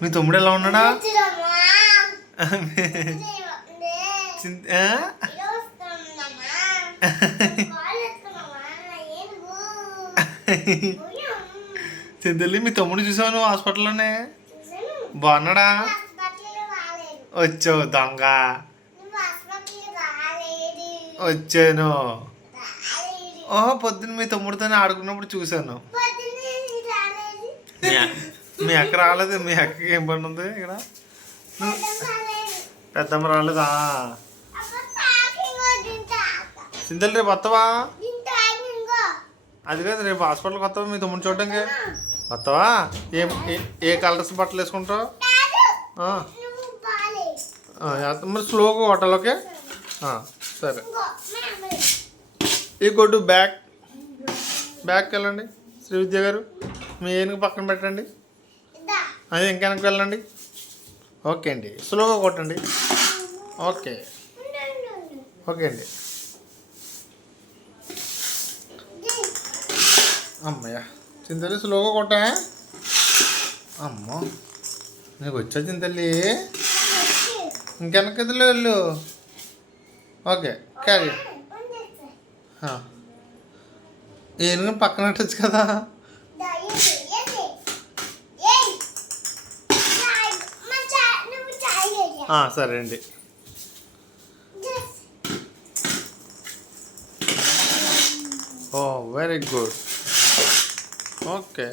మీ తమ్ముడు ఎలా ఉన్నాడా? చింతల్లి మీ తమ్ముడు చూసావు నువ్వు హాస్పిటల్లోనే? బాగున్నాడా? వచ్చావు దొంగ. వచ్చాను. ఓహో పొద్దున్న మీ తమ్ముడితోనే ఆడుకున్నప్పుడు చూశాను. మీ అక్క రాలేదు. మీ అక్కకి ఏం పని ఉంది ఇక్కడ? పెద్దమ్మ రాలేదా? చింతలు రేపు వస్తావా? అది కాదు రేపు హాస్పిటల్కి వస్తావా మీ తమ్ముడు చూడడానికి? వస్తావా? ఏ కలర్స్ బట్టలు వేసుకుంటావు? మరి స్లోగా హోటల్. ఓకే సరే. ఈ గొడ్డు బ్యాక్ వెళ్ళండి. శ్రీ విద్య గారు మీ ఏనుగు పక్కన పెట్టండి. అది ఇంకెనక్కి వెళ్ళండి. ఓకే అండి. స్లోగా కొట్టండి. ఓకే ఓకే అండి. అమ్మయ్య చింతల్లి స్లోగా కొట్టా. అమ్మో నీకు వచ్చా చింతల్లి? ఇంకెనక్కి వెళ్ళు. Okay carry. ఏనుగు పక్కన పెట్టచ్చు కదా. సరే అండి. ఓ వెరీ గుడ్. ఓకే